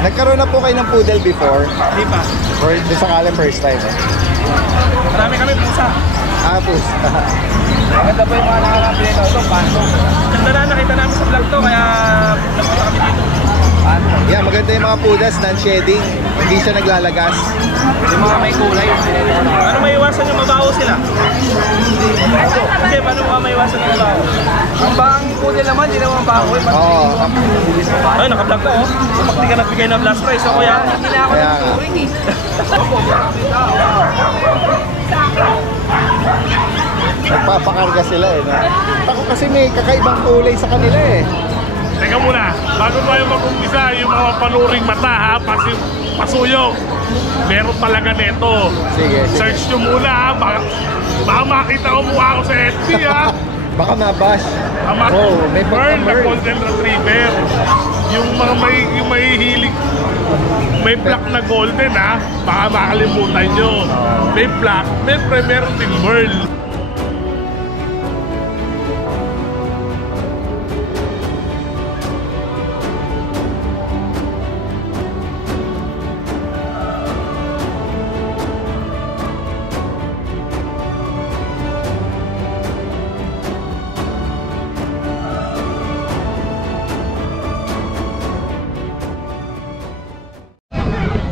Nagkaroon na po kayo ng poodle before? Hindi pa. Or sakaling first time? Marami kami pusa. Pusa. Maganda po yung mga nakarapin nito. Ito, paano? Ganda na, nakita namin sa vlog to, kaya napunta kami dito. Yeah, maganda yung mga poodles, non-shedding. Hindi siya naglalagas. Yung mga may kulay. Paano maiwasan yung mabaho sila? Hindi, paano mga maiwasan yung mabaho? Ang bang poodle naman, hindi naman mabaho. Oo. Ay, naka-vlog ko, oh. Kapag di ka nagbigay ng last price, so kuya, hindi na ako Kaya ng nga. touring eh. Nagpapakarga sila eh. No? Ako kasi may kakaibang kulay sa kanila eh. Teka muna, bago tayo mag-umpisa, yung mga panuring mata ha, pasuyok. Meron talaga nito. Sige, sige. Search nyo muna ha, baka makita ko mukha ko sa FB ha. Baka mabash. Oh, may Merl na pagka-merl. Golden Retriever. Yung mga may hilig, may black na golden ha, baka makalimutan nyo. May black, meron din Merl.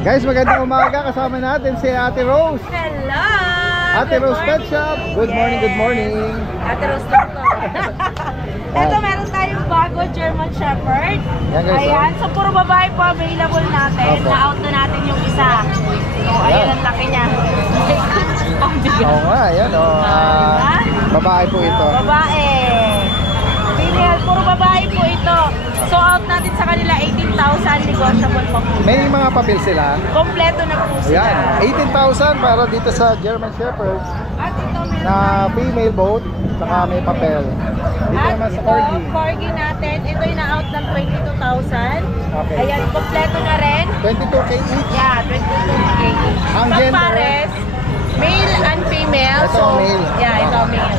Guys, magandang umaga. Kasama natin si Ate Rose. Hello! Ate Rose Pet Shop. Good morning, good morning. Ate Rose lang to. Ito, meron tayong bago German Shepherd. Yan, guys, Ayan, so puro babae po available natin. Opo. Na-out na natin yung isa. So, ayan ang laki niya. Ang bigat. Oo nga, yan o. Diba? Babae po ito. Babae. Female, puro babae po ito. So, out natin sa kanila 18,000 negotiable pa po. May mga papel sila. Kompleto na po sila. Yan, 18,000 para dito sa German Shepherd At ito, meron na female boat, saka may papel. Dito At naman sa ito, Corgi. corgi natin, ito yung na-out ng 22,000. Okay. Ayan, kompleto na rin. 22K each. Yeah, 22K. Ang Pag gender? pares, male and female. Ito ang male. Yeah, ito ang male.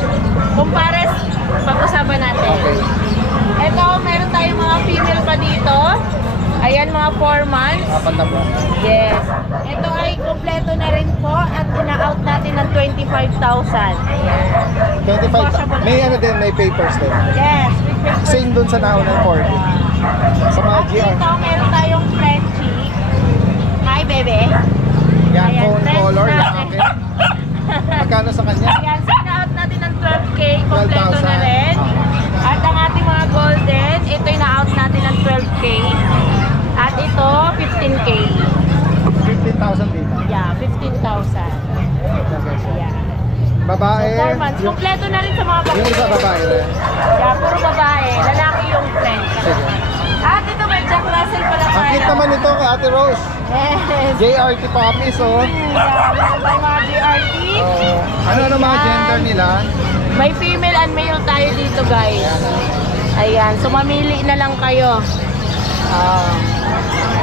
Kung pares, pag-usapan natin. Okay. Ito, meron tayong mga female pa dito. Ayan, mga 4 months. Apat na po. Yes. Ito ay kompleto na rin po at ina-out natin ng 25,000. Ayan. 25. May ano din, may papers din. Yes, with papers. Same dun sa naunang Corgi. Sa mga At GR. dito, meron tayong Frenchie. Hi, bebe. Yan, Ayan, phone French color, natin. yung akin. Magkano sa kanya? Ayan, sina-out natin ng 12K. Kompleto 12,000. na rin. At ang ating mga golden, ito yung na-out natin ng 12K. At ito, 15K. 15,000 dito. Yeah, 15,000. Ayan. Babae. So, 4 months. Kompleto na rin sa mga Yung isa babae rin. Yeah, puro babae. Lalaki yung French. Sige. At ito, may Jack Russell pala Ang tayo. cute naman ito kay Ate Rose. Yes. JRT puppies, oh. Yeah, meron tayong mga GRT. Oh. Ano mga gender nila? May female and male tayo dito, guys. Ayan, so mamili na lang kayo.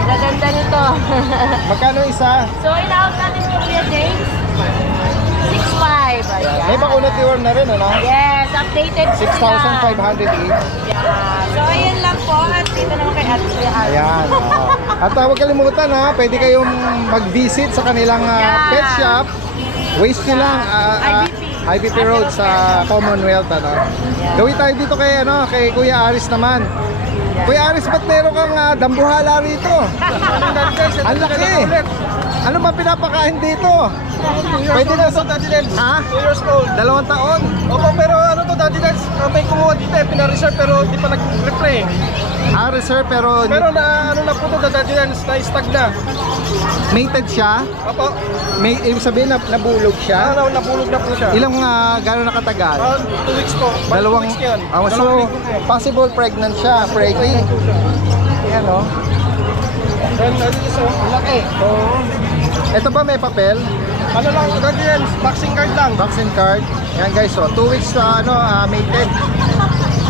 Gaganda nito. Magkano isa? So, in-out natin yung Kuya James. 6,500. Ayan. May bakuna tiwar na rin, ano? Yes, updated po sila. 6,500 each. Yeah. So, ayan lang po. At dito naman kay Ate Kuya Ate. Ayan. Oh. At huwag kalimutan ha, pwede kayong mag-visit sa kanilang Yeah. pet shop. Waste nyo lang. IBP Road sa Commonwealth, ano? Gawin tayo dito kay, ano, kay Kuya Aris naman. Kuya Aris, ba't meron kang dambuhala rito? Ang laki! Ano ba pinapakain dito? Pwede na sa... Ha? 2 years old. 2 taon? Opo, pero ano to, Daddy Dads, may kumuha dito eh, pina-reserve pero di pa nag-reply. Reserve pero Pero na ano na po to, Daddy Dads, na-stag na. mated siya? Opo, May, ibig sabihin na nabulog siya? napulog na po siya. Ilang gano'n nakatagal? 2 weeks po. Bali, 2 weeks yan. So, Dalawang linggo po. possible pregnant siya, pregnant. Ayan o. Then, ang laki. Oo. Ito ba may papel? Ano lang, Daddy Dads, boxing card lang. Vaccine card. Yan guys, so 2 weeks mated.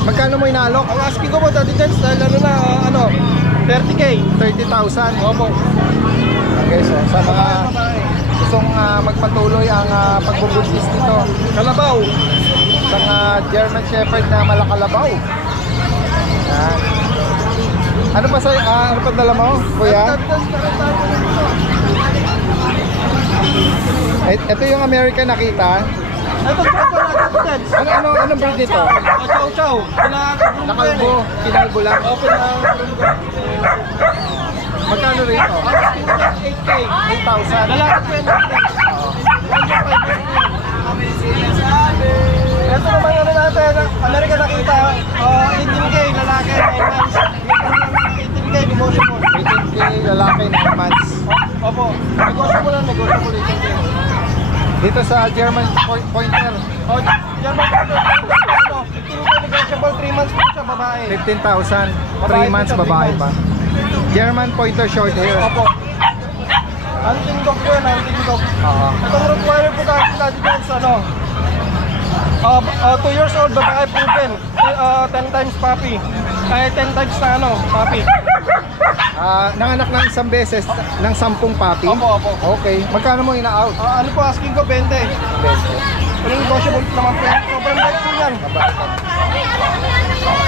Magkano mo inaalok? Ang asking ko po, Daddy Dads, dahil ano na, 30K. 30,000. Opo. Okay, so sa mga gustong magpatuloy ang pagbubuntis nito. Kalabaw. Isang German Shepherd na malakalabaw. Yan. Ano pa sa ano pa dala mo, kuya? Ito yung American nakita. Ito Anong breed nito? Chow chow. Nakalbo, pinalbo lang. Open na. Magkano rito? 8K. 8,000. Lalaki 20. Ito naman ano natin, American nakita, 18K, lalaki, 9 months. 18K, negotiable. 18K, lalaki, 9 months. Opo, negotiable lang, negotiable 18K. Dito sa German Pointer, O, German Pointer, 15K negotiable, 3 months po siya, babae. 15,000. 3 Babae months, po siya, babae 3 pa. German Pointer short hair. Opo. Hunting dog po yan, hunting dog. Oo. Itong require po natin dyan sa 2 years old, babae proven. 10 times puppy. Ay, 10 times na puppy. Nanganak ng isang beses ng 10 puppy. Opo, opo. Okay. Magkano mo ina-out? Ano po, asking ko 20. Pero negotiable naman po yan. Sobrang bike po yan.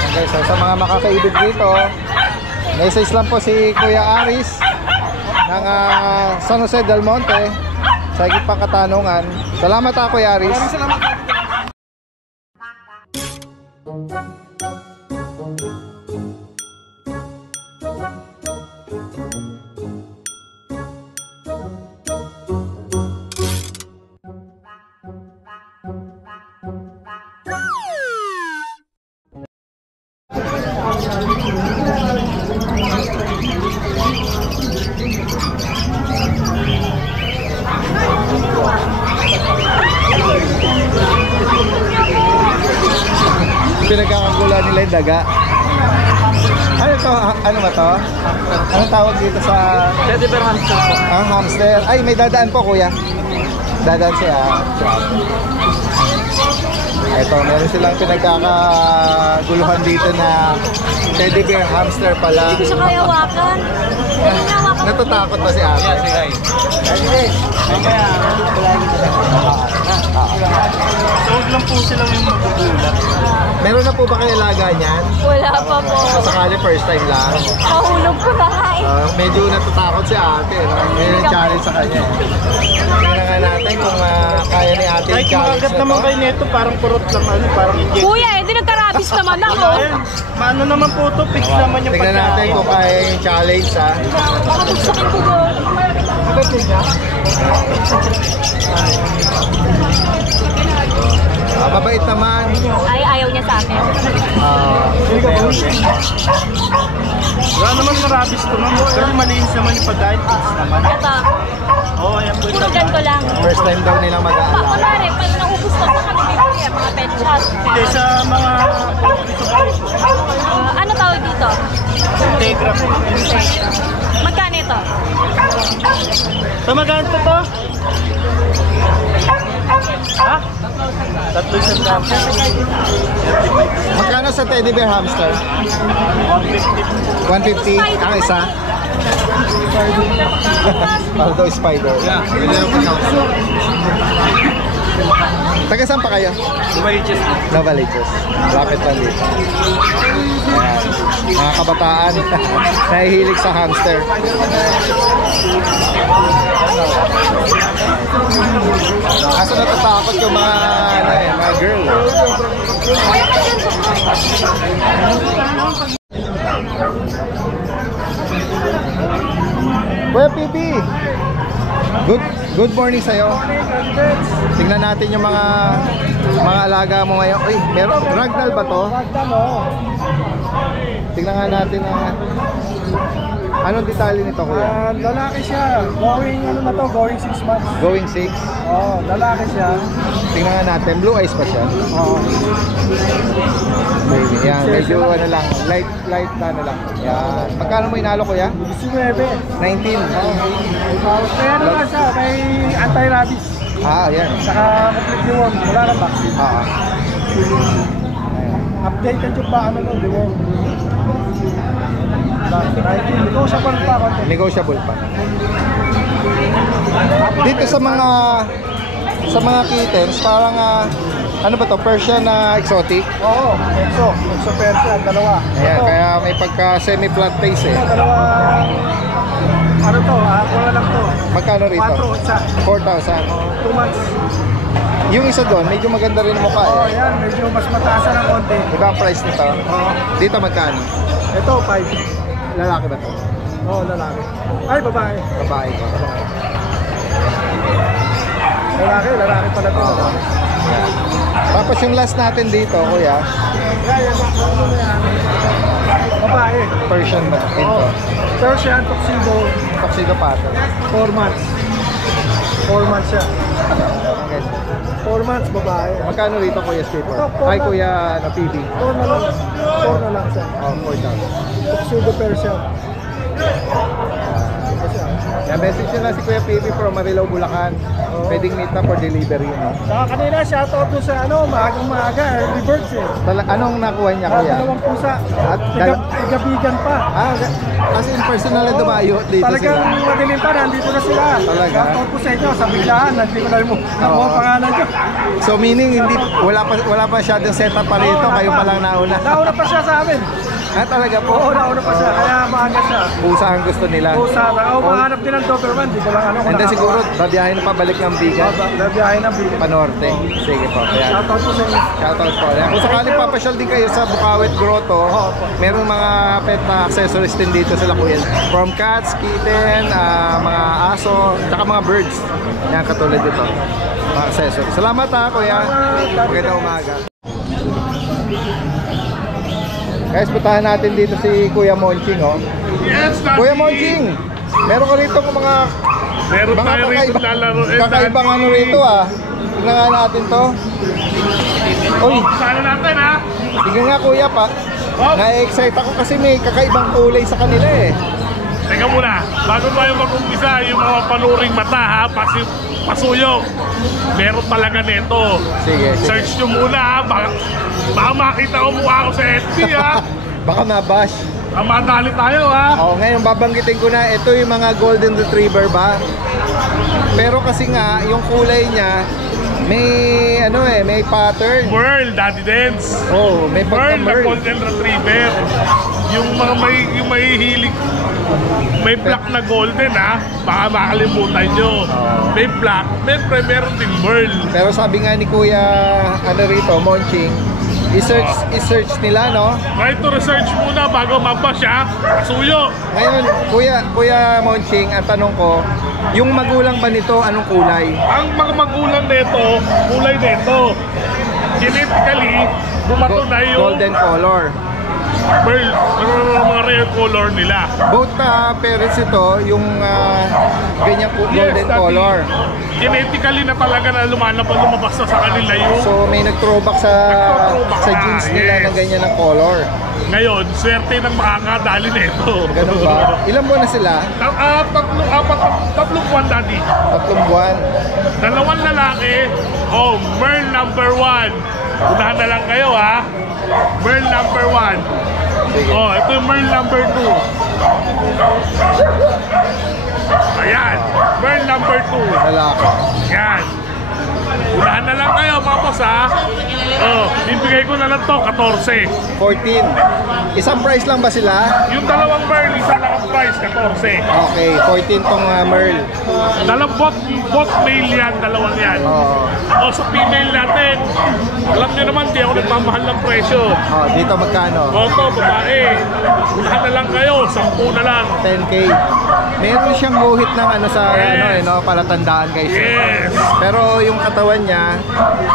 Okay, so sa mga makakaibig dito, message lang po si Kuya Aris ng San Jose del Monte sa higit pang katanungan. Salamat Kuya Aris. Maraming salamat. Pinagkakagulan nila yung daga. Ano to? Ano ba to? Anong tawag dito sa... Teddy bear hamster po. Hamster. Ay, may dadaan po kuya. Dadaan siya. Ito, meron silang pinagkakaguluhan dito na teddy bear hamster pala. Hindi ko siya kaya hawakan. Hindi niya hawakan. Natatakot ba si ate? So, huwag lang po silang yung magugulat. Meron na po ba kayo alaga niyan? Wala pa po. Sakali first time lang. Nahulog ko na nga eh. Medyo natatakot si ate. No? May challenge sa kanya. Tingnan nga natin kung kaya ni ate Kahit challenge makagat na naman to. kayo nito, parang purot lang, parang inject. Kuya, hindi nagkarabis naman ako. Ayun, maano naman po ito, fix naman yung Tingnan natin kung kaya yung challenge ha. Baka bugsakin ko ba? Mabait naman. Ay, ayaw niya sa akin. Wala naman marabis ito, ma'am. Kasi malinis naman yung pagkain, fix naman. Ito, Oo, ayan po ito. puro ganito lang. First time daw nilang mag-aalaga. Kunwari, pag naubos na sa kami bibili, mga pet shop. Hindi, sa mga Ano tawag dito? Integra po. Magkano ito? Ito magkano to? Ha? 3,000. Magkano sa teddy bear hamster? 150 ang isa? Para daw spider. Taga saan pa kayo? Dumayiches po. Novaliches. Lapit lang dito. Ayan. Mga kabataan nahihilig sa hamster. Kaso natatakot yung mga, mga girl. Kuya Pipi, good morning sa'yo. Tingnan natin yung mga alaga mo ngayon. Uy, meron, ragdoll ba to? Tingnan nga natin anong detalye nito kuya? Lalaki siya. Going 6 months. Going 6? Oo, lalaki siya. Tingnan nga natin, blue eyes pa siya. Oo. Baby, yan, medyo ano lang, light lang. Yan. Magkano mo inalo kuya? 19. 19. Kaya naman siya, may anti-rabies. Yan. Saka complete deworm. Wala na vaccine. Updated yung pa ano nun, deworm. Negotiable pa ako. Negotiable pa. Dito sa mga kittens, parang Ano ba to? Persian na exotic? Oo, exo Persian, dalawa. Ayan, Ito, kaya may pagka semi-flat face eh. dalawa, ano to, wala lang to. Magkano rito? 4 isa, 4,000. 2 months. Yung isa doon, medyo maganda rin ang mukha Oo, eh. yan, medyo mas mataas na ng konti. Iba ang price nito. Oo. Dito magkano? Ito, 5. Lalaki ba to? Oo, lalaki. Ay, babae. Babae ko. Lalaki pala to. lalaki. Tapos yung last natin dito, kuya, Yan, ano na yan? Babae. Persian ba ito? Oo. Persian, tuxedo, Tuxedo pattern. 4 months. 4 months siya. Okay. 4 months, babae. Magkano rito, Kuya Skipper? Ito, four Ay, na- Kuya PB. 4 na lang. 4 na lang siya. Oh, 4,000. Tuxedo Persian. Yan, message nyo lang si Kuya PB from Marilao, Bulacan. Pwedeng meet na for delivery, no? Saka kanina, shoutout doon sa maagang-maaga, early birds eh. Anong nakuha niya, Kuya? Dalawang pusa. At Igabigan pa. As in personal na dumayo dito Talagang sila. madilim pa, nandito na sila. Talaga? Shoutout po sa inyo, sa biglaan, hindi ko na yung nakuha pangalan nyo. So meaning hindi wala pa masyadong setup pa rito, Oo, kayo pa lang nauna. Nauna pa siya sa amin. Talaga po. Oo, nauna pa siya, kaya maaga siya. Pusa ang gusto nila. Pusa, mahanap din ng Doberman, di ko lang ano. And then siguro babiyahin na pabalik ng bigan. Nabiyahin na bigat. Panorte. Sige po. Kaya Shoutout po sa inyo. shoutout po. Kaya kung sakaling papasyal din kayo sa Bukawit Grotto, merong mga pet na accessories din dito sila kuya. From cats, kitten, mga aso, tsaka mga birds. Yan katulad dito. Mga accessories. Salamat ha kuya. Magandang umaga. Guys, putahan natin dito si Kuya Monching, oh. Yes, Daddy! Kuya Monching, meron ka rito kung mga Meron tayo rito lalaro. kakaibang ano rito, ah. Tignan nga natin to. Uy, Sana natin, ha? sige nga kuya pa. Na-excite ako kasi may kakaibang kulay sa kanila eh. Teka muna, bago tayo mag-umpisa, yung mga panuring mata, ha? Pasuyo. Meron talaga nito. Sige, sige. Search nyo muna, ha? Baka makita ko mukha ko sa FB, ha? Baka mabash. Madali tayo, ha? Oh, ngayon babanggitin ko na ito yung mga golden retriever ba. Pero kasi nga yung kulay niya may ano eh, may pattern. Merl, Daddy Dance. Oh, may Merl na pagka-merl. Golden Retriever. Yung mga may hilig, may black na golden, ha? Baka makalimutan nyo. May black, meron ding Merl. Pero sabi nga ni Kuya ano rito, Monching, i-search nila, no? Try to research muna bago mabash, ha? Kasuyo. Ngayon, Kuya Monching, ang tanong ko, yung magulang ba nito anong kulay? Ang mga magulang nito, kulay nito. Genetically, bumato na yung Golden color. Merl, mga rare color nila. Both parents ito, yung ganyang golden Daddy. color. Genetically na talaga na lumabas na sa kanila yung... So may nag-throwback sa Nag-throwback na, jeans nila yes. ng ganyan ng color. Ngayon, swerte ng makakadali nito. Ganun ba? Ilang buwan na sila? Tatlong buwan, Daddy. 3 buwan. Dalawang lalaki. Oh, Merl number 1. Unahan na lang kayo, ha? Merl number 1. Sige. Oh, ito yung Merl number 2. Ayan, Merl number 2. Lalaki. Yan. Unahan na lang kayo, mga boss, ha? Oh, bibigay ko na lang to, 14. 14. Isang price lang ba sila? Yung dalawang Merl, isa lang ang price, 14. Okay, 14 tong Merl. Bot male yan, dalawang yan. Oh, O sa female natin, alam nyo naman, di ako nagmamahal ng presyo. oh, dito magkano? Oto, babae. Unahan na lang kayo, 10 na lang. 10K. Meron siyang guhit ng ano sa Yes. ano eh, no, palatandaan guys. Yes. Pero yung katawan niya,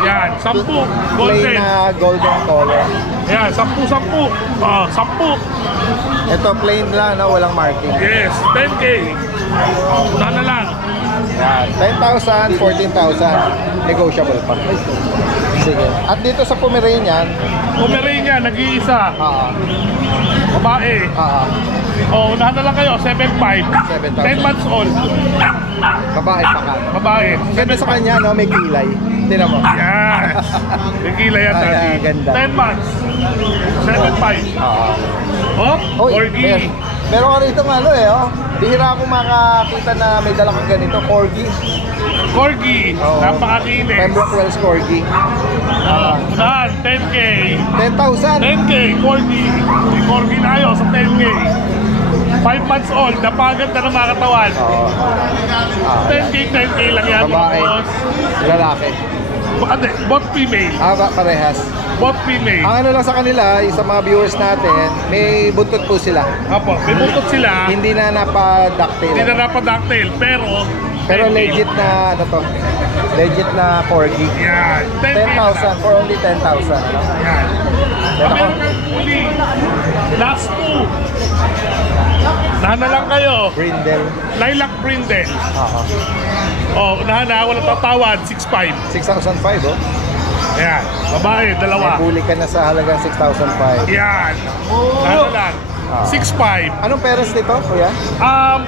Yan, 10. plain Golden. na golden color. Yan, 10. 10. Ito plain lang, no, walang marking. Yes, 10K. Unahan na lang. Yan, 10,000, 14,000. Negotiable pa. Sige. At dito sa Pomeranian, Pomeranian, nag-iisa. Babae. O, unahan na lang kayo, 7,500. 7,000. 10 months old. babae pa ka. Babae. Ganda sa kanya, no, may kilay. Tingnan mo. Yan. Yung kilay yan, Ay, Daddy. ganda. 10 months. 7,500. Oh, Oy, Corgi. meron ka rito ng ano eh, oh. Bihira akong makakita na may dala kang ganito, corgi. Corgi, Oo. napakakinis. Pembroke Wells Corgi. Unahan, 10K. 10,000. 10K, Corgi. May Corgi na kayo sa 10K. 5 months old, napaganda na mga katawan. Oo. 10K lang yan. Babae. Tapos, Lalaki. both female. Parehas. Both female. Ang ano lang sa kanila, yung sa mga viewers natin, may buntot po sila. Apo, may buntot sila. Hindi na napadactyl. Hindi na napadactyl, pero Pero 10K. legit na, ano to? Legit na corgi. Yan, 10,000 for only 10,000. Ano? Yan. Yan ako. American Bully. Last two. Nahan na lang kayo. Brindle. Lilac Brindle. Oo. Oh, nahan na, walang tatawad, 6'5". 6,005 oh. Ayan, babae, May dalawa. huli ka na sa halagang 6,005. Yan. Nahan na lang. 6'5". Anong peras nito, kuya?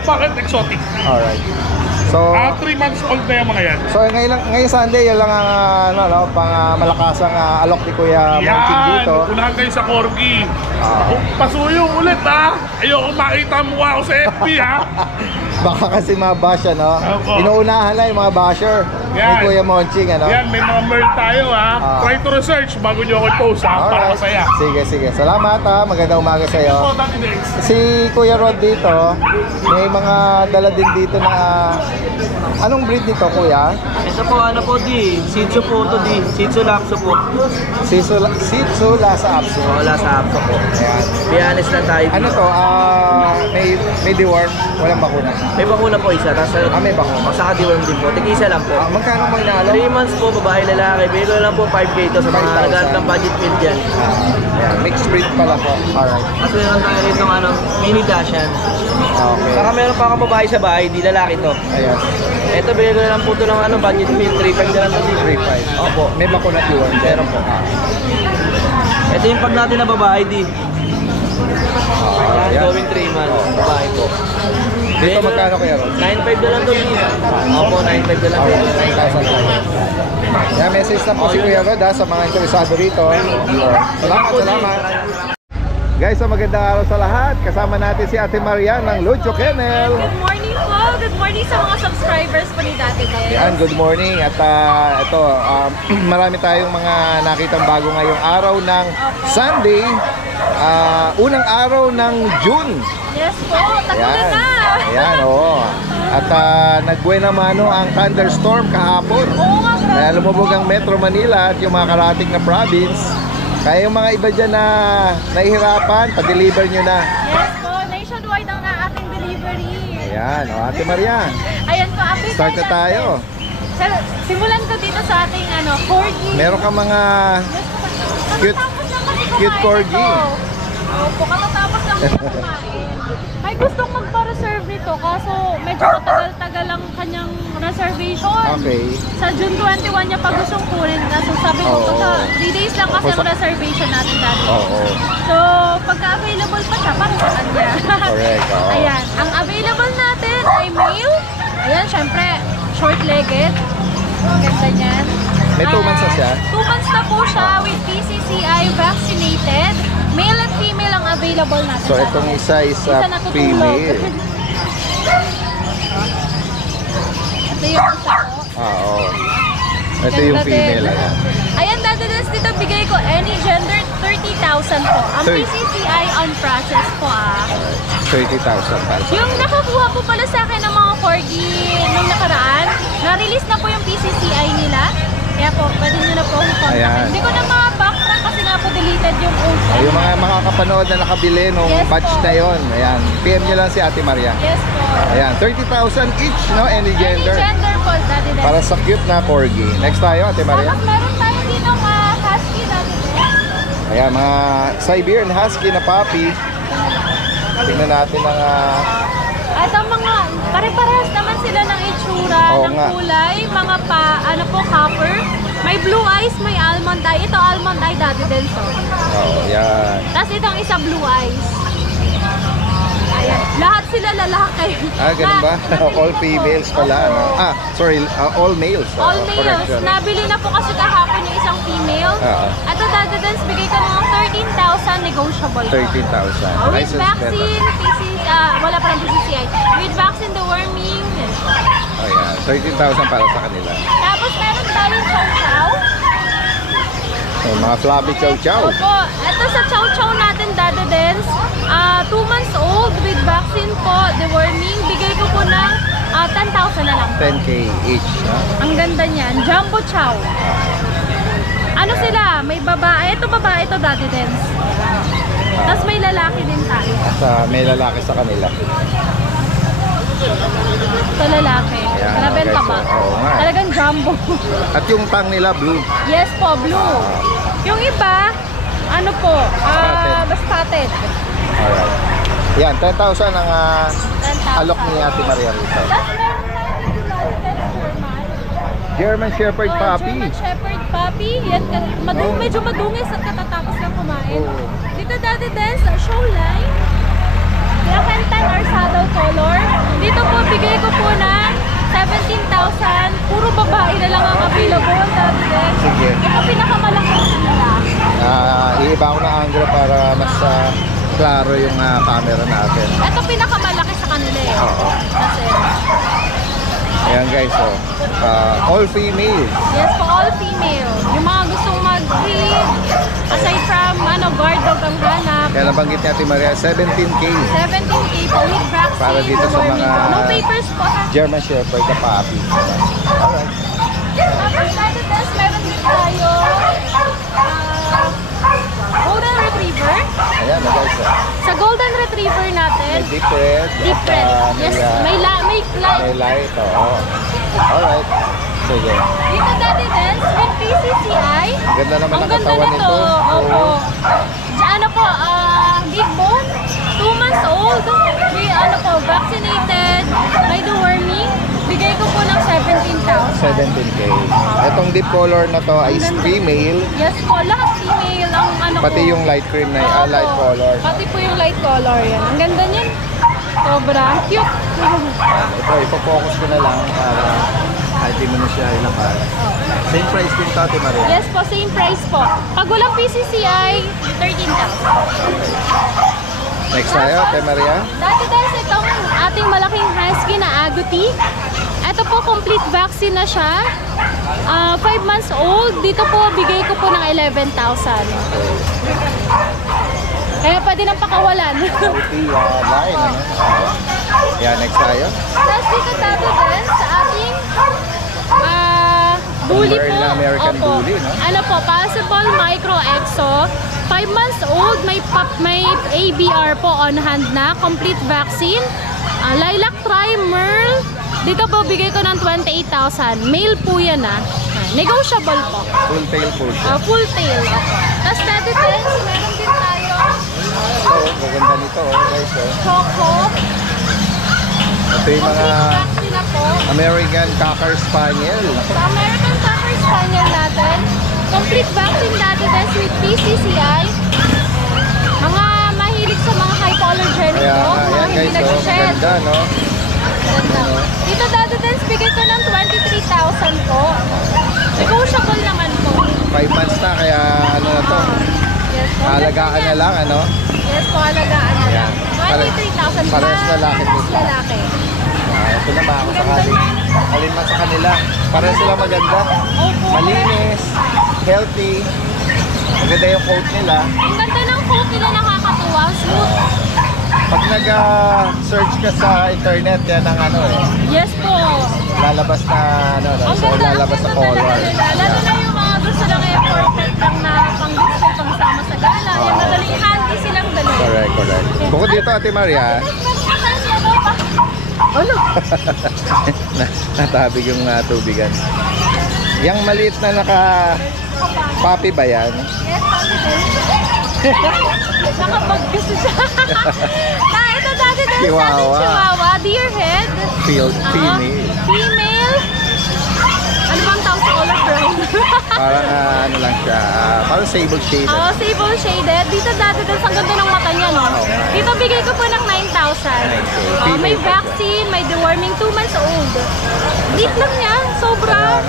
Pocket exotic. Alright. So, 3 months old na yung mga yan. so ngayon Sunday, yan lang ang pang malakasang alok ni Kuya Monching Yan, dito. unahan kayo sa Corgi. Pasuyo ulit ha. Ayoko makita ang mukha ko sa FB ha. Baka kasi mabash, ano? Opo. Inuunahan lang yung mga basher ni Yan. Kuya Monching, ano? Yan, may mga merch tayo ha. Try to research bago nyo ako i-post ha. Para Alright. masaya. Sige. Salamat ha. Magandang umaga Ito, sa'yo. Daddy Dex. Si Kuya Rod dito, may mga dala din dito na... Anong breed nito, Kuya? Ito po, ano po, di. Shih Tzu po to, di. Shih Tzu Lapso po. Shih Tzu Lhasa Apso. Wala sa Apso po. Ayan. Be honest lang tayo. Ano to? May deworm? Walang bakuna? May bakuna po isa. Tapos, May bakuna. saka diworm din po. Tig-isa lang po. Magkano mo inaalok? 3 months po, babae, lalaki. Bigay lang po 5K to sa mga 5,000. naghanap ng budget build dyan. Ayan. Mixed breed pala po. Alright. At meron tayo rin ng mini Dashan. Okay. Saka meron pa akong babae sa bahay, di lalaki to. Ayan. Ito, bigay ko lang po to ng budget build. 3.5 na lang to. 3.5. Opo. May bakuna deworm. Meron po. Ito yung pag natin na babae, di. Ayan. Going 3 months. Babae po. Dito magkano kaya Rod? 9.5 na lang to. Opo, 9.5 na lang. Alright. 9,000. Yan, message na po si Kuya Rod ha, sa mga interesado rito. Salamat. Guys, so magandang araw sa lahat. Kasama natin si Ate Maria ng Lucho Kennel. Good morning po. Good morning sa mga subscribers po ni Dati Des. Yan, good morning. At ito, marami tayong mga nakitang bago ngayong araw ng Sunday. Unang araw ng June. Yes po, tagulan na. Ayan, oo. At nagbuena mano ang thunderstorm kahapon. Oo nga, grabe. Kaya lumubog ang Metro Manila at yung mga karating na province. Kaya yung mga iba dyan na nahihirapan, pa-deliver nyo na. Yes po, nationwide ang ating delivery. Ayan, Ate Maria. Ayan po, update Start na tayo. Sir, simulan ko dito sa ating corgi. Meron ka mga cute- Katatapos lang kasi cute kumain corgi. nito. Opo, katatapos lang kasi kumain. May gustong magpa-reserve nito kaso medyo matagal-tagal ang kanyang reservation. Okay. Sa June 21 niya pa gustong kunin. Kaso sabi ko, Oo. sa 3 days lang kasi ang reservation natin dati. Oo. So, pagka-available pa siya, para sa kanya. Correct, oo. Ayan, ang available natin ay male. Ayan, syempre, short-legged. Ganda niyan. May 2 months na siya? 2 months na po siya with PCCI vaccinated. Male and female ang available natin. So itong isa is Isa natutulog. female. Ito yung isa po. Oo. Ito yung Ganda female. din. Ayan. Ayan, dadalas dito bigay ko any gender 30,000 po. Ang 30. PCCI on process po 30,000 pala. Yung nakakuha po pala sa akin ng mga corgi nung nakaraan, na-release na po yung PCCI nila. Kaya po, pwede nyo na po kontakin. Ayan. Hindi ko na ma-backtrack kasi nga po deleted yung old. Yung mga makakapanood na nakabili nung Yes batch po. na yon. Ayan. PM nyo lang si Ate Maria. Yes po. Ayan. 30,000 each, no? Any gender. Any gender po, Daddy Des. Para sa cute na corgi. Next tayo, Ate Maria. Tapos meron tayo dito husky, Daddy Des. Ayan, mga Siberian Husky na puppy. Tingnan natin ang... At ang mga, pare-parehas naman sila ng itsura, Oo ng nga. kulay, mga copper. May blue eyes, may almond eye. Ito almond eye, Daddy Des. Oo, yan. Tapos itong isa blue eyes. Ayan. Lahat sila lalaki. Ganun ba? All females pala. No? Sorry, all males. All males. Correction. Nabili na po kasi kahapon yung isang female. Oo. At ito, Daddy Des, bigay ko mga 13,000 negotiable. 13,000. With vaccine, wala pa ng PCCI. With vaccine, deworming, Ayan, 13,000 para sa kanila. Tapos meron tayong chow-chow. So, mga flabby chow-chow. Opo. Ito sa chow-chow natin, Dada Dens. 2 months old with vaccine po, deworming. Bigay ko po ng 10,000 na lang. 10K each. No? Ang ganda niyan. Jumbo chow. Ano sila? May babae. Ito babae ito, Dada Dens. Tapos may lalaki din tayo. At may lalaki sa kanila. Ito lalaki. Ayan, Nabenta okay, ba? so, oo nga. Talagang jumbo. At yung tang nila, blue. Yes po, blue. Yung iba, ano po, Spotted. spotted. Alright. Yan, 10,000 ang 10,000. alok ni Ate Maria rito. Tapos meron tayo dito German. German Shepherd Puppy. German Shepherd Puppy. Yan, medyo madungis at katatapos lang kumain. Oo. Dito Daddy Dens, show line. Black and tan or saddle color. Dito po, bigay ko po ng 17,000. Puro babae na lang ang available, Daddy Dens. Sige. Ito pinakamalaki nila. Iiba ko na angle para mas klaro yung camera natin. Ito pinakamalaki sa kanila eh. Oo. Kasi, Ayan guys, so, all female. yes po, all female. Yung mga gustong mag-breed, aside from guard dog ang hanap, Kaya nabanggit ni Ate Maria, 17K. 17K po with vaccine. Para dito sa deworming mga- po. No papers po ha. German Shepherd na puppy. Alright. Tapos Daddy Des, meron din tayo Golden Retriever. Ayan na guys. Sa Golden Retriever natin, May deep red. deep at, red. Yes, may light. may light. Oo. Alright. Sige. Dito Daddy Des, with PCCI. Ganda naman Ang ang ganda katawan nito. nito. Opo. Ano po, big bone, 2 months old. May vaccinated, may deworming. Bigay ko po ng 17,000. 17K. Itong deep color na to ay female. Yes po, lahat female ang Pati ko. yung light cream na Opo. light color. Pati po yung light color yan. Ang ganda niyan. Sobra. Cute. Ito, ipofocus ko na lang para kahit di mo na siya ilapad. Same price din to, Ate Maria. Yes po, same price po. Pag walang PCCI, 13,000. Next tayo, Ate Maria. Dati dahil sa itong ating malaking husky na agouti. Ito po, complete vaccine na siya. 5 months old. Dito po, bigay ko po ng 11,000. Kaya pwede nang pakawalan. Line, ano? Yan, next tayo. Tapos dito dati din sa ating bully po. Na American Opo. bully, no? Ano po, possible micro exo. 5 months old, may ABR po on hand na, complete vaccine. Lilac Tri Merle. Dito po, bigay ko ng 28,000. Male po yan negotiable po. Full tail po siya. Full tail. Tapos dati din, meron din tayo Ito, maganda nito, guys. Choco. Ito yung mga Complete vaccine na po. American Cocker Spaniel. Sa American Cocker Spaniel natin, complete vaccine dati din with PCCI. Mga mahilig sa mga hypoallergenic Kaya, dog, mga ayan hindi guys, nag-shed. maganda, no? Ganda. Dito dati din, bigay ko ng 23,000 po. Negotiable naman po. 5 months na, kaya ano na to, Yes po. alagaan Ganda na yan. lang, ano? Yes po, alagaan na lang. 23,000 pa. Parehas lalaki po. Parehas lalaki. Ito na ba ako Ang ganda sakaling niya. alin man sa kanila. Parehas sila maganda. Opo. Malinis, healthy. Maganda yung coat nila. Ang ganda ng coat nila, nakakatuwa. Smooth. Pag nag-search ka sa internet, yan ang ano Yes po. lalabas na ano, no? Ang So ganda, lalabas ang sa ganda color. talaga nila. Lalo na yung mga gusto lang perfect lang na pang-display, pang-sama sa gala. Yung madaling handy silang dali. Correct, correct. Bukod dito, Ate Maria, Ano? natabig yung tubigan. Yung maliit na naka-puppy ba yan? Yes, nakapag gusto siya. Ito dati din sa ating Chihuahua. Chihuahua. Deer head. Female. Female. Ano bang tawag sa color brown? Parang ano lang siya, parang sable shade. Sable shaded. Dito dati din sa ganda ng mata niya, no? Dito bigay ko po ng 9,000. May vaccine, may deworming, 2 months old. Liit lang niya, sobra.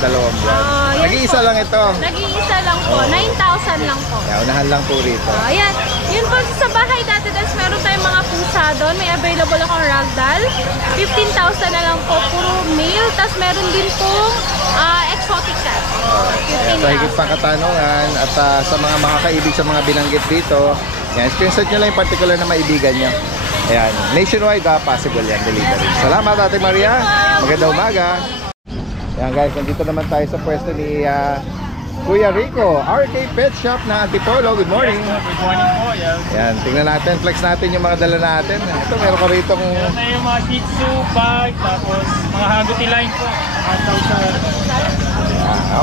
Dalawang buwan. Yan Nag-iisa po. lang ito. Nag-iisa lang po, 9,000 lang po. Kaya unahan lang po rito. Ayan, yun kasi sa bahay dati, guys, meron tayong mga pusa doon. May available akong ragdoll. 15,000 na lang po, puro male. Tapos meron din pong exotic cat. Sa higit pang katanungan at sa mga makakaibig sa mga binanggit dito, yan, screenshot nyo lang yung particular na maibigan nyo. Ayan, nationwide possible yan, delivery. Salamat Ate Maria, magandang umaga. Ayan guys, nandito naman tayo sa pwesto ni Kuya Rico, RK Pet Shop na Antipolo. Good morning. Good morning po. Yan, tingnan natin, flex natin yung mga dala natin. Ito, meron ka rito kung... Meron tayong mga Shih Tzu, bag, tapos mga Hagoti line po. Mga Chow-Chow.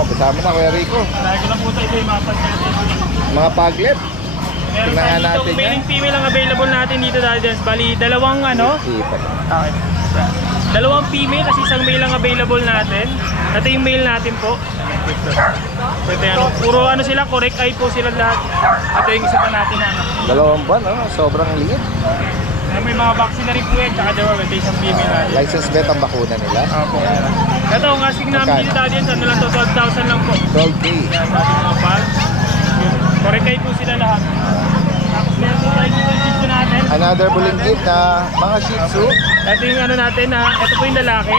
Kasama na Kuya Rico. Lagi ko lang po tayo yung mapag natin. Mga paglet. Meron Tingnan tayo natin dito, yan. male and female ang available natin dito dahil bali, dalawang Ipat. Okay. Dalawang female kasi isang male ang available natin. Ito yung male natin po. Ito yan. Puro sila, correct eye po sila lahat. Ito yung isa pa natin na Dalawang buwan, sobrang liit. May mga vaccine na rin po yan, tsaka dalawa, ito isang female natin. License bet ang bakuna nila. Opo. Ito, ang asking namin dito dati yan, ano lang to, 12,000 lang po. 12K. Kaya sa ating mga bag. Correct eye po sila lahat. Tapos meron po tayo dito yung Shih Tzu natin. Another bulinggit na mga Shih Tzu. Ito yung natin ito po yung lalaki.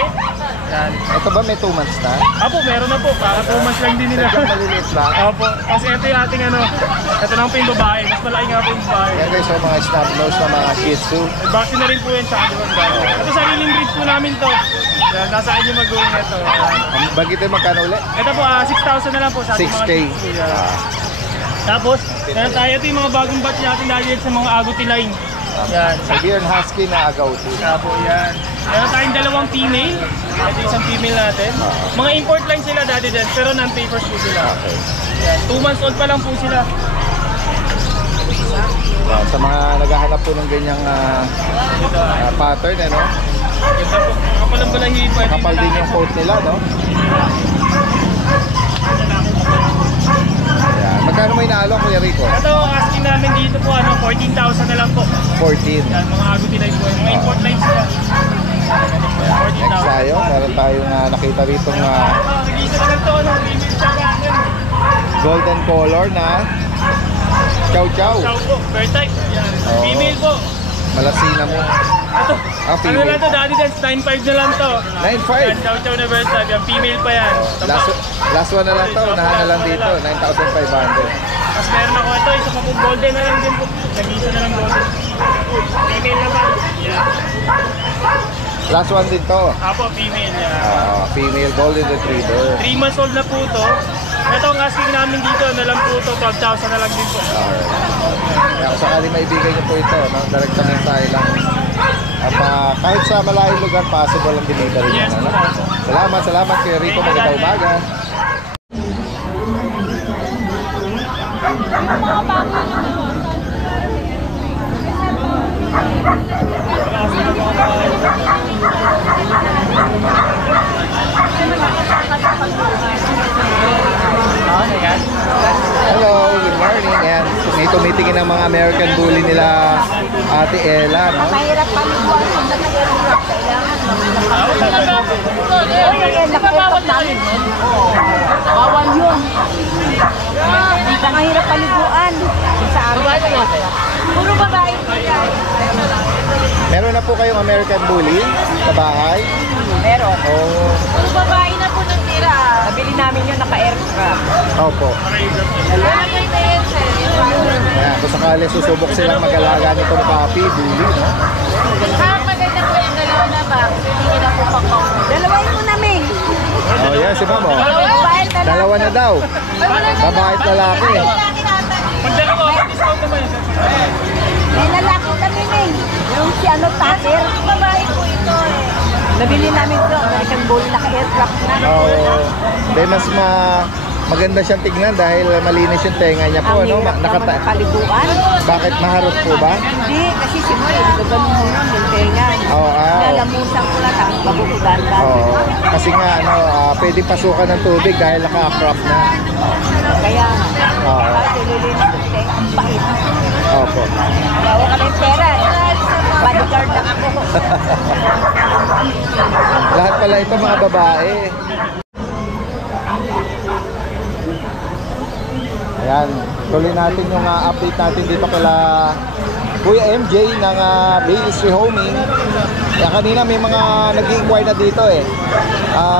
Yan. Ito ba may 2 months na? Apo, meron na po. Para 2 months lang din nila. Sadyang maliliit lang. Opo. Kasi ito yung ating ito lang po yung babae. Mas malaki nga po yung babae. Yan guys, mga snub nose na mga Shih Tzu. May vaccine na rin po yan sa ating babae. Ito sariling breed po namin to. Yan, nasa akin yung mag-going ito. Ang bagitin magkano ulit? Ito po, 6,000 na lang po sa ating 6K. mga Shih Tzu. Yan. Tapos, meron tayo ito yung mga bagong batch natin dahil sa mga Agouti line. Yan. Siberian Husky na Agouti. Opo, yan. Meron tayong dalawang female. Ito isang female natin. Mga import line sila dati din, pero non-papers po sila. Okay. Yan. 2 months old pa lang po sila. Yan, sa mga naghahanap po ng ganyang pattern, ano? Ganda po. Kapal ang balahibo. Kapal din yung coat nila, no? Yan. Magkano mo inaalo, Kuya Rico? Ito, asking namin dito po, 14,000 na lang po. 14. Yan, mga Agouti line po. Mga import line sila. Next tayo, meron tayong nakita rito na Nag-iisa na lang ito, female sa ganyan. golden color na Chow Chow. Chow po, bird type. Yan. Oo. Female po. Malasina mo. Ito, female. ano lang to, daddy dance, 9.5 na lang to. 9.5. Yan, chow-chow na bird type. Yan, female pa yan. Last one na lang to, unahan na lang dito, 9,500. Tapos meron ako ito, isa pa po golden na lang din po. Nag-isa na lang golden. Female naman. Yan. Last one din to. Apo, female. Yan. Female golden retriever. 3 months old na po to. Ito ang asking namin dito, na lang po to, 12,000 na lang din po. Kaya kung sakali maibigay niyo po ito, no? Direct na mensahe lang. At kahit sa malayong lugar, possible ang delivery niya. Yes, No? po. Salamat Kuya Rico, magandang umaga. Hello, good morning. Ayan, may tumitingin ng mga American Bully nila Ate Ella, no? Mahirap paliguan kung nag-aircraft. Kailangan naka-aircraft namin. Bawal yun. Hindi ka mahirap paliguan. Sa amin. Puro babae. Meron na po kayong American Bully sa bahay? Meron. Oh, Puro babae na po natira. Nabili namin yun naka-aircraft. opo. Lalagay na yun, sir. Ayan, kung sakali susubok silang mag-alaga nitong puppy, bully, no? Maganda po yung dalawa na ba? Hindi na po pakaw. Dalawain mo namin. Oh, yan, si Mamo. Babae na lang. Dalawa na daw. Babae at lalaki. Pag dalawa, discount naman yun. May lalaki kami Ming. Yung si ano, Tucker. Babae po ito eh. Nabili namin ito. American Bull, naka-aircraft na. Oh, dahil mas maganda siyang tignan dahil malinis yung tenga niya po, no? Ang hirap naman ng paliguan. Bakit maharot po ba? Hindi, kasi siyempre, gagawin mo yun, yung tenga. Oo, Lalamusan ko lang, tapos babukudan lang. Oo. Kasi nga, pwede pasukan ng tubig dahil naka-crop na. Kaya, Oo. kasi lilinis yung tenga. Ang bait. Opo. Bawa ka ng pera. Bodyguard lang ako. Lahat pala ito mga babae. Ayan. tuloy natin yung update natin dito kila Kuya MJ ng Bailey's Rehoming. Kaya kanina may mga nag-inquire na dito eh.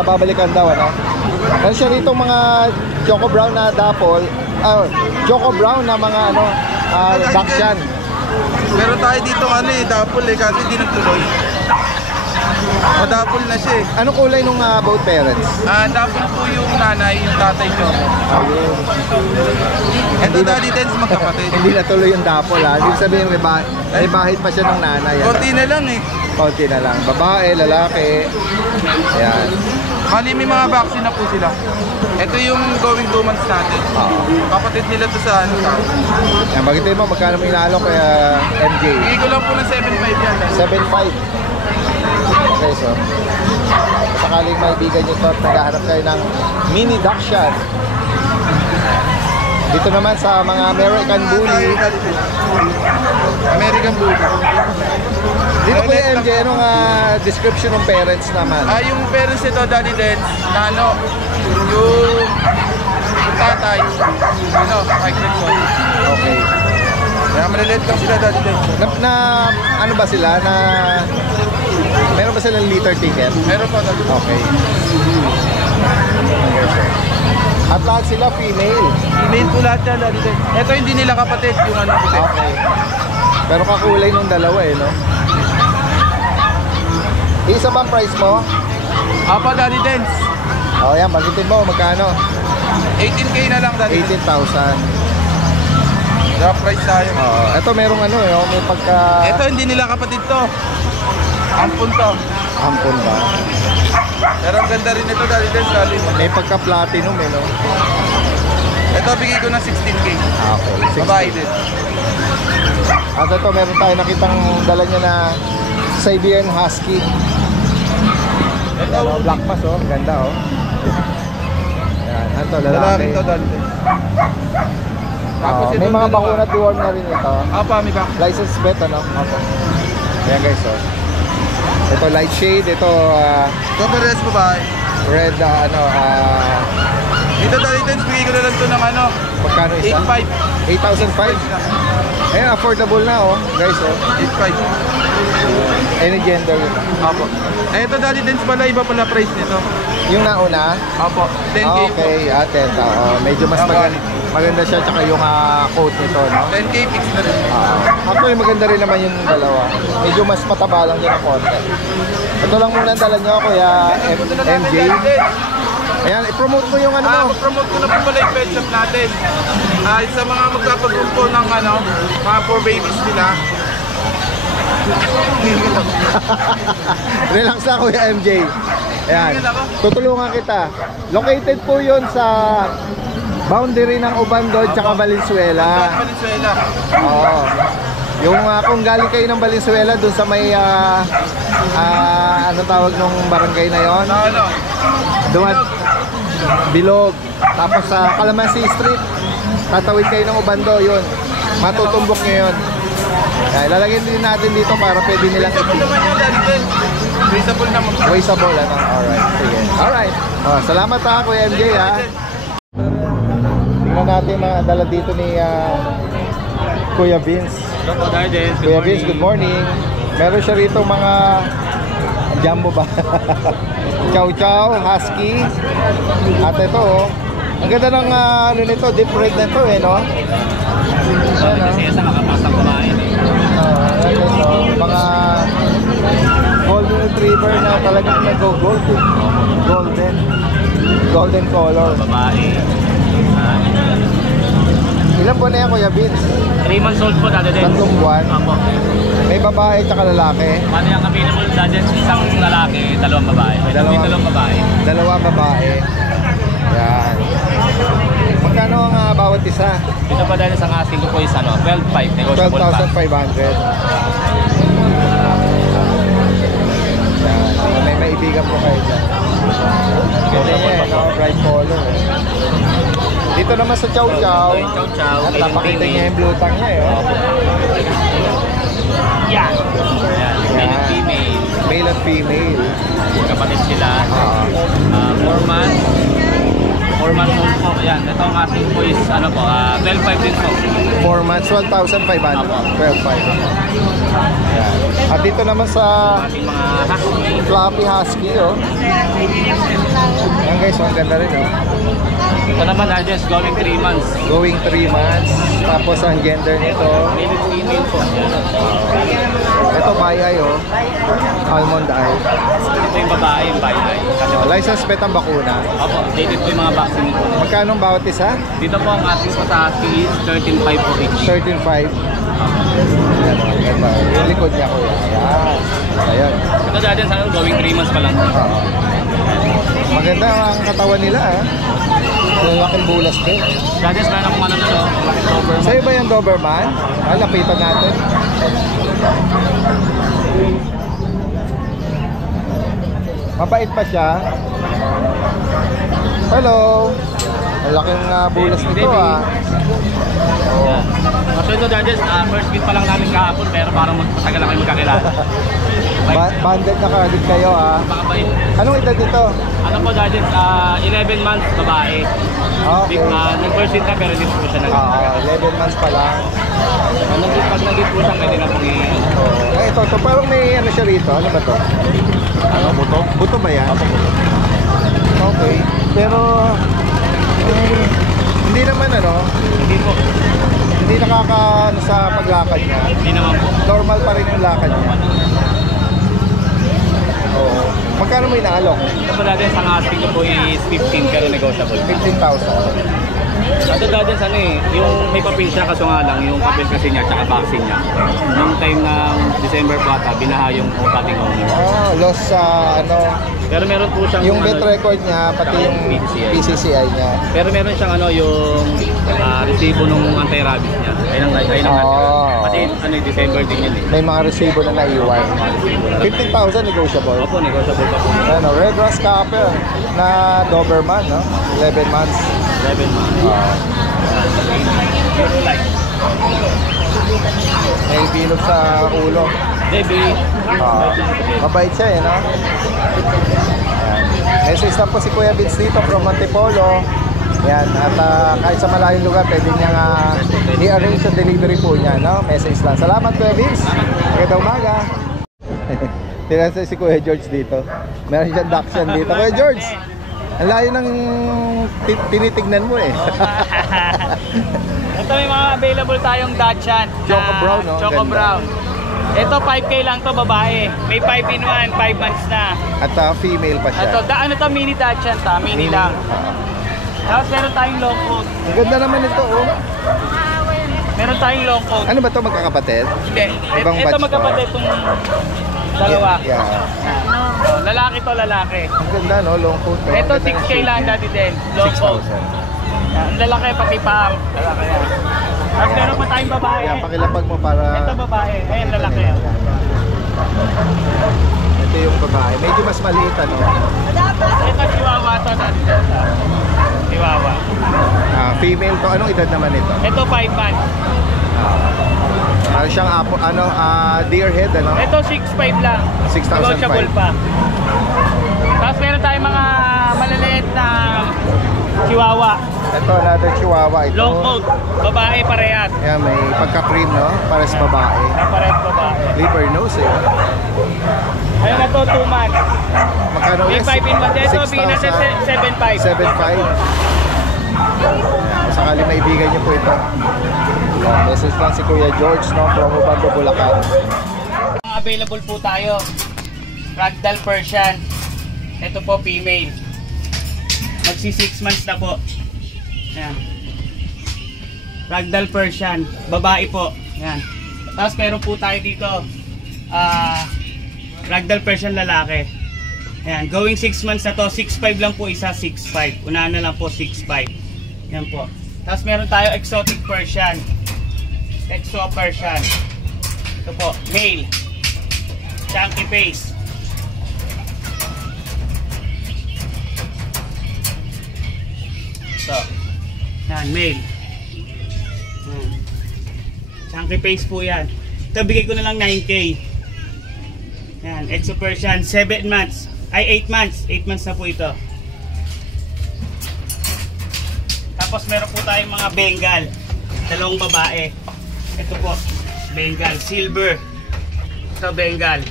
Babalikan daw, ano? Meron siya rito mga Choco Brown na dapol. Choco Brown na mga ano, Dachshund. Meron tayo dito dapol kasi hindi nagtuloy. Madapol na siya eh. Anong kulay nung both parents? Dapol po yung nanay, yung tatay ko. Ayun. Ito daddy tens magkapatid. Hindi natuloy yung dapol ha. Ibig sabihin may bahid pa siya ng nanay. Konti na lang eh. Konti na lang. Babae, lalaki. Ayan. Mali may mga vaccine na po sila. Ito yung going 2 months natin. Kapatid nila to sa ano tao. Ayan, bagay mo, magkano mo inaalok kaya MJ? Bigay ko lang po ng 7.5 yan. 7.5. Okay, so sakaling maibigan nyo ito at naghahanap kayo ng mini Dachshund. Dito naman sa mga American Bully. American Bully. Dito Kuya MJ, anong description ng parents naman? Yung parents nito, daddy dens, na yung tatay, Mike Nixon. Okay. Kaya maliliit lang sila, daddy dens. Ano ba sila? Meron ba silang liter ticket? Meron pa, daddy dens. Okay. At lahat sila female. Email po lahat yan, daddy dens. Ito hindi nila kapatid, yung puti. Okay. Pero kakulay nung dalawa eh, no? Isa bang price mo? Apa, daddy dens. Yan, bagitin mo, magkano? 18K na lang, daddy dens. 18,000. Drop price tayo. Ito merong may pagka... Ito hindi nila kapatid to. Ampun to. Ampon ba? Pero ang ganda rin ito, daddy dens. May pagka-platinum eh, no? Ito bigay ko ng 16K. Okay. Babae din. At ito, meron tayo nakitang dala niya na Siberian Husky. Ito, black mass, oh. Ganda, oh. Yan, ano to, lalaki. Lalaki to, daddy dens. Tapos May itong mga dalawa. bakuna deworm na rin ito. Apa, may back. License vet, ano? Ayan guys, oh. Ito light shade, ito Ito parehas babae. red, Ito, daddy dens, bigay ko na lang to ng magkano isa? 8.5. 8,500. Ayan, affordable na, oh. Guys, oh. 8.5. Any gender yun. Apo. Ito, daddy dens pala, iba pala price nito. Yung nauna, Apo, 10K po. okay, 10. Medyo mas maganda siya, tsaka yung coat nito, no? 10K fix na rin. Actually, maganda rin naman yung dalawa. Medyo mas mataba lang din ang konti. Ito lang muna ang dala nyo, Kuya MJ. Ayan, i-promote mo yung ano mo. Promote ko na po pala yung pet shop natin. Sa mga magpapagrupo ng mga 4 babies nila. Relax na, Kuya MJ. Ayan, tutulungan kita. Located po yun sa boundary ng Ubandod tsaka Valenzuela. Valenzuela. Oo. Yung kung galing kayo ng Valenzuela dun sa may ano tawag nung barangay na yon? Doon Bilog. Tapos sa Calamansi Street, tatawid kayo ng Ubando, yun. Matutumbok nyo yun. Ilalagay din natin dito para pwede nilang Traceable naman yun, daddy dens. Traceable naman. traceable, ano? Alright, sige. Alright. Salamat ha, Kuya MJ ha. Tingnan natin mga dala dito ni Kuya Vince. Kuya Vince, good morning. Meron siya rito mga jumbo ba? Chow Chow, Husky. At ito, oh. Ang ganda ng ano nito, deep red na ito eh, no? Kasi sa makapasang kumain eh. Mga golden retriever na talagang nag-gold. Golden color. Babae. Ilan po na yan, Kuya Vince? 3 months old po, daddy dens. 3 buwan. Apo. May babae tsaka lalaki. Paano yung available daddy dens? Isang lalaki, 2 babae. May 2 babae. 2 babae. Yan. Magkano ang bawat isa? Ito pa dahil isang asking ko po is 12.5. Negotiable pa. 12,500. Yan. May maibigan po kayo dyan. Ganda niya eh, no? Bright color eh. Dito naman sa Chow Chow. Chow Chow. At napakita niya yung blue tongue niya eh. Oh. Yan. Male and female. Male at female. Kapatid sila. 4 months. 4 months old po. Yan. Ito ang asking ko is ano po, 12.5 din po. 4 months, 12,500. 12,500. Yan. At dito naman sa Ating mga husky. Fluffy Husky, oh. Yan guys, ang ganda rin, oh. Ito naman, just going 3 months. Going 3 months. Tapos ang gender nito, Male and female po. ito bayay, oh. Almond eye. Ito yung babae, yung baybay. License plate ang bakuna. Opo, dated po yung mga vaccine nito. Magkano ang bawat isa? Dito po ang ating po sa husky is 13.5 po each. 13,500. Yan, oh, ganda. Yung likod niya, kuya. Ayan. Ayan. Ito dyan sa going 3 months pa lang. Oo. Maganda ang katawan nila, ah. Lalaking bulas din. Dyan sa lang kung ano na, no? Doberman. Sa'yo ba yung Doberman? Lapitan natin. Mabait pa siya. Hello. Ang laking bulas nito, ah. Yeah. So ito judges, first meet pa lang namin kahapon pero parang matagal na kayo magkakilala. Banded na kagad kayo, ah. Pakabait. Anong edad nito? Ano po judges, 11 months babae. Okay. Nag-first meet na pero hindi po siya nag 11 months pa lang. Pag nag-meet po siya, pwede na pong Ito, parang may ano siya rito. Ano ba to? ano, buto. Buto ba yan? Okay. Pero, hindi naman ano, Hindi po. hindi nakaka sa paglakad niya. Hindi naman po. Normal pa rin yung lakad niya. Oo. Magkano may naalok? Ito po judges, ang asking ko po is 15 pero negotiable. 15,000. Ito judges, ano eh, yung may papel siya kaso nga lang, yung papel kasi niya tsaka vaccine niya. Nung time ng December po ata, binaha yung dating owner. Loss sa ano, Pero meron po siyang yung vet record niya, pati Tsaka yung yung PCCI niya. Pero meron siyang ano yung resibo nung anti-rabies niya. Ayun ang Oh. Kasi ano December din yun eh. May mga resibo na naiwan. 15,000 negotiable. Opo, negotiable pa po. Ano, Red Rust Copper na Doberman, no? 11 months. 11 months. Pero like, May bilog sa ulo. Debbie, Mabait siya, no? Ayan. Message lang po si Kuya Vince dito from Antipolo. Yan, at kahit sa malayong lugar, pwede niya i-arrange sa delivery po niya, no? Message lang. Salamat, Kuya Vince. Magandang umaga. Tinansa si Kuya George dito. Meron siyang Dachshund dito. Kuya George, ang layo ng tinitignan mo eh. Ito may mga available tayong Dachshund. Choco Brown, no? Choco Ganda. Brown. Ito 5K lang to babae. May 5 in 1, 5 months na. At female pa siya. Ito, ano to mini Dachshund ta, mini lang. Tapos meron tayong long coat. Ang ganda naman ito, oh. Meron tayong long coat. Ano ba ito, magkakapatid? Hindi. Ibang Ito batch to. magkapatid itong dalawa. Yeah. Oh, lalaki to lalaki. Ang ganda, no? Long coat. no? Ito Ang ganda ng 6K shape. lang dati din. Long coat. 6,000. Yan, lalaki pati pam. Lalaki yan. Tapos meron pa tayong babae. Yan, pakilapag mo para... Ito babae. Ayan lalaki. Ito yung babae. Medyo mas maliit, ano? Ito chihuahua to dati din. Chihuahua. Female to. Anong edad naman ito? Ito 5 months. Ano siyang apo, deer head, ano? Ito 6'5 lang. 6,500. Negotiable pa. Tapos meron tayong mga maliliit na chihuahua. Ito, another chihuahua. Ito. Long coat. Babae parehas. Yan, may pagka-cream, no? Pares babae. Parehas babae. Liver nose, eh. Ayun na to 2 months. Magkano May 5 in 1. Ito bigyan natin 7'5. 7.5. Kung sakali maibigan niyo po ito. Message lang si Kuya George, no? From Ubando, Bulacan. Available po tayo. Ragdoll Persian. Ito po female. Magsi 6 months na po. Ayan. Ragdoll Persian. Babae po. Ayan. Tapos meron po tayo dito. Ragdoll Persian lalaki. Ayan. Going 6 months na to. 6'5 lang po isa. 6'5. Unahan na lang po 6'5. Ayan po. Tapos meron tayo exotic Persian. Exo Persian. Ito po. Male. Chunky face. Ito. Yan, male. Chunky face po yan. Ito, bigay ko na lang 9K. Yan, Exo Persian. 7 months. Ay, 8 months. 8 months na po ito. Tapos meron po tayong mga Bengal. Dalawang babae. Ito po, Bengal, silver. Ito, Bengal.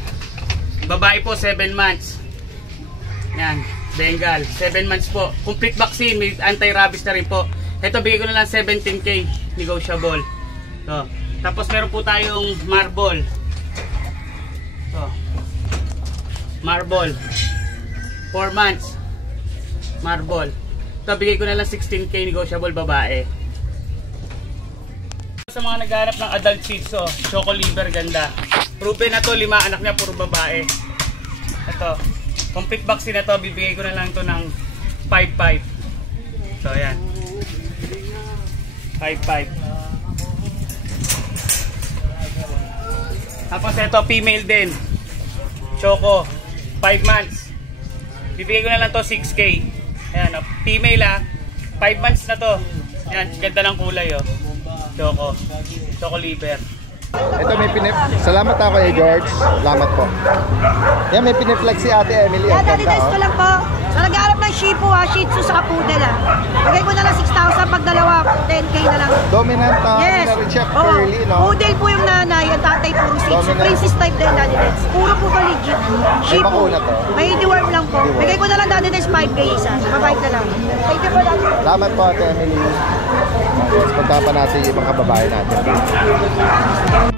Babae po, 7 months. Yan, Bengal, 7 months po. Complete vaccine, may anti-rabies na rin po. Ito, bigay ko na lang 17K, negotiable. So, tapos meron po tayong marble. Ito, marble. 4 months. Marble. Ito, bigay ko na lang 16K, negotiable, babae. Sa mga naghahanap ng adult Shih Tzu, Choco Liver, ganda. Proven na to, 5 anak niya, puro babae. Ito, complete vaccine na to, bibigay ko na lang to ng 5.5. So, ayan. 5.5. Tapos ito, female din. Choco, 5 months. Bibigay ko na lang to 6K. Ayan, female 5 months na to. Ayan, ganda ng kulay Choco Liver. Ito may salamat ako kay George. Salamat po. Yan, may piniflex si Ate Emily. Ang Daddy ganda, Des ko lang po. Sa nag-aarap ng Shih Tzu sa Poodle Bigay ko na lang 6,000 pag dalawa, 10K na lang. Dominant Yes. na rin siya, Oo. curly, no? Poodle po yung nanay, ang tatay puro Shih Tzu. Dominant. Princess type din, Daddy Des. Puro po ka legit. Shih Tzu. bakuna to? May deworm lang po. Bigay ko na lang Daddy Des 5K isa. Mabait na lang. Thank you po, Daddy Des. Salamat po, Ate Emily. Let's punta pa natin yung mga babae natin.